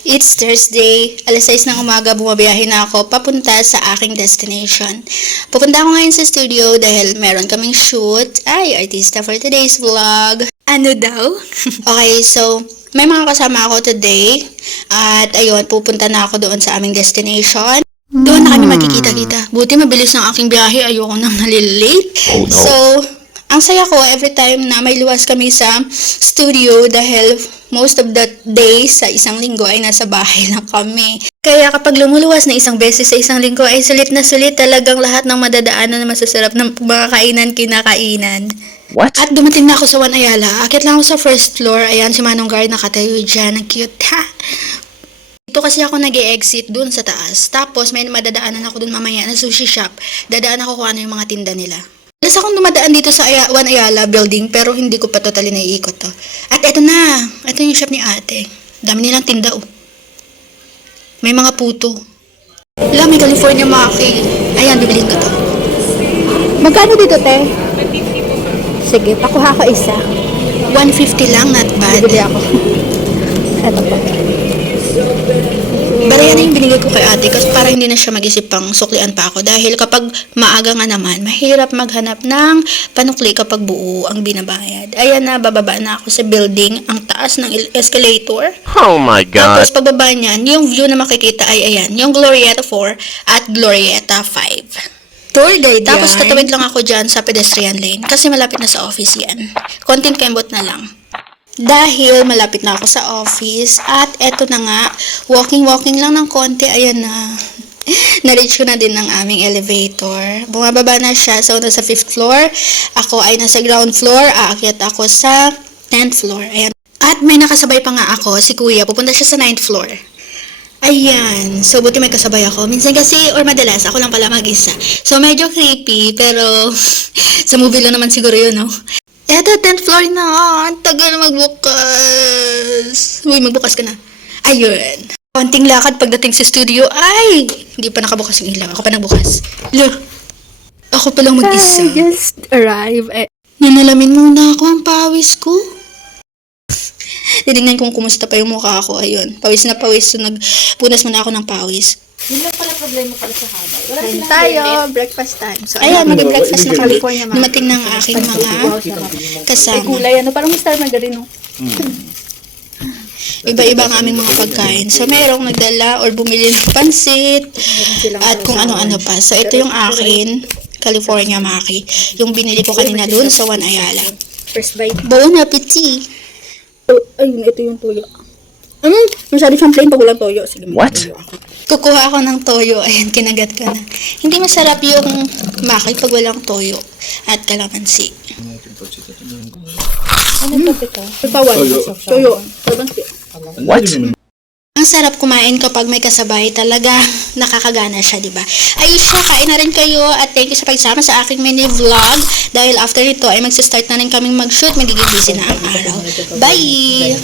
It's Thursday, alas 6 ng umaga, bumabiyahe na ako papunta sa aking destination. Pupunta ako ngayon sa studio dahil meron kaming shoot. Ay, artista for today's vlog. Ano daw? Okay, so may mga kasama ako today. At ayun, pupunta na ako doon sa aming destination. Doon na kami magkikita-kita. Buti mabilis ng aking biyahe, ayoko nang nalilate. Oh, no. So, ang saya ko every time na may luwas kami sa studio dahil most of the days sa isang linggo ay nasa bahay lang kami. Kaya kapag lumuluwas na isang beses sa isang linggo ay sulit na sulit talagang lahat ng madadaanan na masasarap ng mga kainan, kinakainan. What? At dumating na ako sa One Ayala. Akit lang ako sa first floor. Ayan si Manong Guard nakatayo dyan. Ang cute ha. Dito kasi ako nag-e-exit dun sa taas. Tapos may madadaanan ako dun mamaya na sushi shop. Dadaan ako kung ano yung mga tinda nila. Alas akong dumadaan dito sa One Ayala building pero hindi ko pa totally naiikot to. At eto na. Eto yung shop ni ate. Dami nilang tinda oh. May mga puto. Wala, may California Maki. Ayan, bibilin ko to. Magkano dito, te? Sige, pakuha ko isa. 150 lang, not bad. Bibili ako. Eto po. Pero yan yung binigay ko kay ate kasi para hindi na siya mag-isip pang suklian pa ako dahil kapag maaga nga naman, mahirap maghanap ng panukli kapag buo ang binabayad. Ayan na, bababa na ako sa building, ang taas ng escalator. Oh my God. Tapos pagbaba niyan, yung view na makikita ay ayan, yung Glorieta 4 at Glorieta 5. Tour guide Tapos tatawid lang ako dyan sa pedestrian lane kasi malapit na sa office yan. Konting kembot na lang. Dahil malapit na ako sa office at eto na nga, walking lang ng konti, ayan na. Na-reach ko na din ng aming elevator. Bumababa na siya, so nasa 5th floor. Ako ay nasa ground floor, aakyat ako sa 10th floor. Ayan. At may nakasabay pa nga ako, si kuya, pupunta siya sa 9th floor. Ayan. So, buti may kasabay ako. Minsan kasi, or madalas, ako lang pala mag-isa. So, medyo creepy, pero sa movie lang naman siguro yun, no? Eto, 10th floor na. Ang tagal magbukas. Uy, magbukas ka na. Ayun. Konting lakad pagdating sa studio. Ay! Hindi pa nakabukas yung ilaw. Ako pa nagbukas. Look. Ako palang mag-isa. I just arrived. Nanalamin muna ako ang pawis ko. Tinignan kung kumusta pa yung mukha ko. Ayun. Pawis na pawis. So, nagpunas muna ako ng pawis. Yun lang pala problema pala sa habay. Wala Kain silang tayo. toilet. Breakfast time. So, ayan. Mag-breakfast na kami. Dumating ng aking mga May kasama. kulay, ano? Parang Star Margarine, no? Iba-iba ang aming mga pagkain. So, merong nagdala or bumili ng pansit at kung ano-ano pa. So, ito yung akin. California Maki. Yung binili ko kanina dun sa One Ayala. First bite. Bon appetit! Ayun, ito yung tuyo. Masyado siyang plain pag walang toyo. Sige, What? toyo ako. Kukuha ako ng toyo. Ayan, kinagat ko na. Hindi masarap yung maki pag walang toyo at kalamansi. Ano ito? Pawan. Toyo. What? Ang sarap kumain kapag may kasabay. Talaga nakakagana siya, di ba? Ay siya, kain na rin kayo at thank you sa pagsama sa aking mini vlog. Dahil after nito ay magsistart na rin kaming mag-shoot. Magiging busy na ang araw. Bye!